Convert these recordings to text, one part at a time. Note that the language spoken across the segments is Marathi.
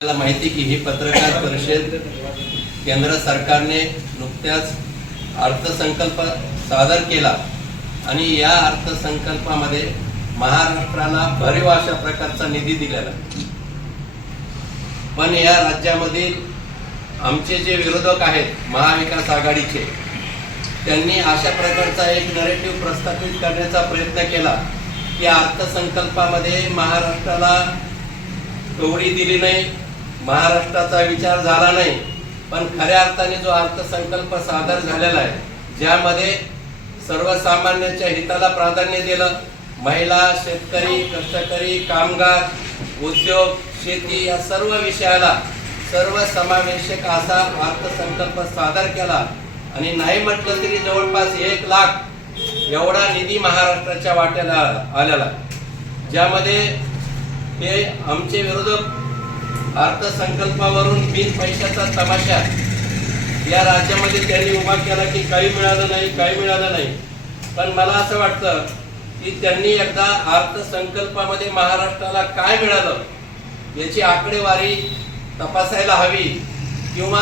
आपल्याला माहिती की ही पत्रकार परिषद केंद्र सरकारने नुकत्याच अर्थसंकल्प सादर केला आणि या अर्थसंकल्पामध्ये महाराष्ट्राला भरीव अशा प्रकारचा निधी दिलेला. पण या राज्यामधील आमचे जे विरोधक आहेत महाविकास आघाडीचे त्यांनी अशा प्रकारचा एक नरेटिव्ह प्रस्थापित करण्याचा प्रयत्न केला की अर्थसंकल्पामध्ये महाराष्ट्राला कवडी दिली नाही महाराष्ट्राचा विचार झाला नाही पण खऱ्या अर्थाने जो अर्थसंकल्प सादर झालेला आहे ज्यामध्ये सर्वसामान्यांच्या हिताला प्राधान्य दिलं महिला शेतकरी कष्टकरी कामगार उद्योग शेती या सर्व विषयाला सर्व समावेशक असा अर्थसंकल्प सादर केला आणि नाही म्हटलं तरी जवळपास एक लाख एवढा निधी महाराष्ट्राच्या वाट्याला आलेला ज्यामध्ये हे आमचे विरोधक अर्थसंकल्पावरून बिन पैशाचा तमाशा. या राज्यामध्ये त्यांनी उभा केला की काही मिळालं नाही काही मिळालं नाही. पण मला असं वाटतं की त्यांनी एकदा अर्थसंकल्पामध्ये महाराष्ट्राला काय मिळालं याची आकडेवारी तपासायला हवी किंवा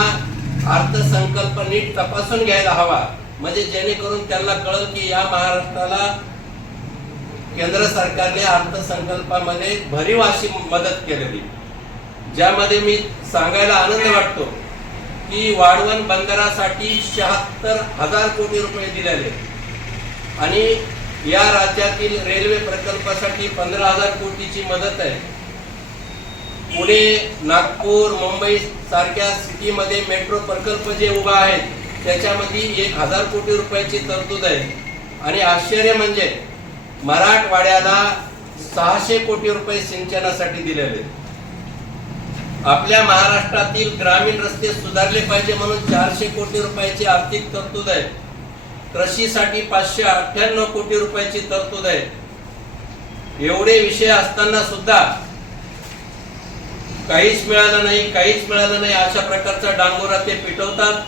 अर्थसंकल्प नीट तपासून घ्यायला हवा. म्हणजे जेणेकरून त्यांना कळल की या महाराष्ट्राला केंद्र सरकारने अर्थसंकल्पामध्ये भरीव अशी मदत केलेली. ज्यामध्ये मी सांगायला आनंद वाटतो की वाढवण बंदरासाठी शहात्तर हजार कोटी रुपये दिलेले. आणि या राज्यातील रेल्वे प्रकल्पासाठी पंधरा हजार कोटीची मदत आहे. पुणे नागपूर मुंबई सारख्या सिटीमध्ये मेट्रो प्रकल्प जे उभा आहे त्याच्यामध्ये एक हजार कोटी रुपयाची तरतूद आहे. आणि आश्चर्य म्हणजे मराठवाड्याला सहाशे कोटी रुपये सिंचनासाठी दिलेले. आपल्या महाराष्ट्रातील ग्रामीण रस्ते सुधारले पाहिजे म्हणून चारशे कोटी रुपयाची आर्थिक तरतूद आहे. कृषीसाठी पाचशे अठ्ठ्याण्णव कोटी रुपयाची तरतूद आहे. एवढे विषय असताना सुद्धा काहीच मिळालं नाही काहीच मिळालं नाही अशा प्रकारचा डांगोरा ते पिटवतात.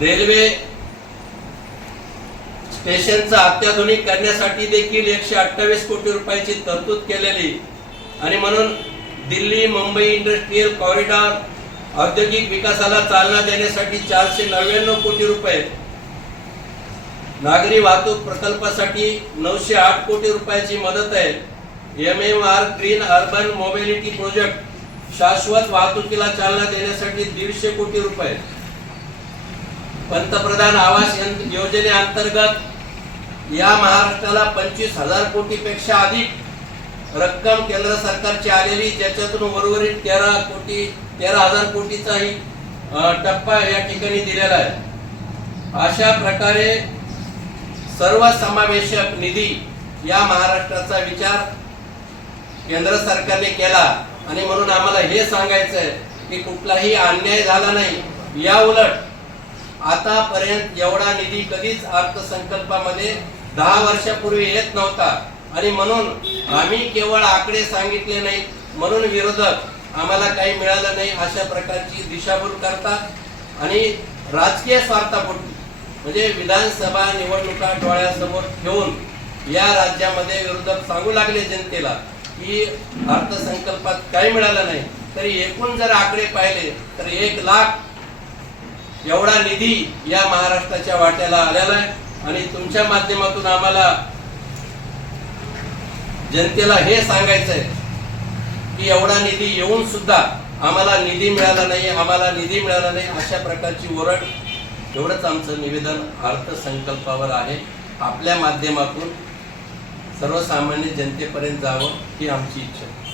रेल्वे स्टेशनचा अत्याधुनिक करण्यासाठी देखील एकशे अठ्ठावीस कोटी रुपयाची तरतूद केलेली. आणि म्हणून दिल्ली मुंबई इंडस्ट्रीयल कॉरिडॉर औद्योगिक विकासाला चालना देण्यासाठी चारशे नव्याण्णव कोटी रुपये. नागरी वाहतूक प्रकल्पासाठी नऊशे आठ कोटी रुपयाची मदत आहे. M M R green urban mobility project शाश्वत वाहतुकीला चालना देण्यासाठी दीडशे कोटी रुपये. पंतप्रधान आवास योजनेअंतर्गत या महाराष्ट्राला पंचवीस हजार कोटीपेक्षा अधिक रक्कम केंद्र सरकारची आलेली ज्याच्यातून उर्वरित तेरा कोटी तेरा हजार कोटीचाही टप्पा या ठिकाणी दिलेला आहे. अशा प्रकारे सर्वसमावेशक निधी या महाराष्ट्राचा विचार केंद्र सरकारने केला. आणि म्हणून आम्हाला हे सांगायचं आहे की कुठलाही अन्याय झाला नाही. या उलट आतापर्यंत एवढा निधी कधीच अर्थसंकल्पामध्ये दहा वर्षापूर्वी येत नव्हता. आणि म्हणून आम्ही केवळ आकडे सांगितले नाही म्हणून विरोधक आम्हाला काही मिळालं नाही अशा प्रकारची दिशाभूल करतात. आणि राजकीय स्वार्थापोटी म्हणजे विधानसभा निवडणुका डोळ्यासमोर ठेवून या राज्यामध्ये विरोधक सांगू लागले जनतेला की अर्थसंकल्पात काही मिळालं नाही तरी एकूण जर आकडे पाहिले तर एक लाख एवढा निधी या महाराष्ट्राच्या वाट्याला आलेला आहे. आणि तुमच्या माध्यमातून आम्हाला जनतेला हे सांगायचं आहे की एवढा निधी येऊन सुद्धा आम्हाला निधी मिळाला नाही आम्हाला निधी मिळाला नाही अशा प्रकारची ओरड एवढंच आमचं निवेदन अर्थसंकल्पावर आहे. आपल्या माध्यमातून सर्वसामान्य जनतेपर्यंत जावं ही आमची इच्छा आहे.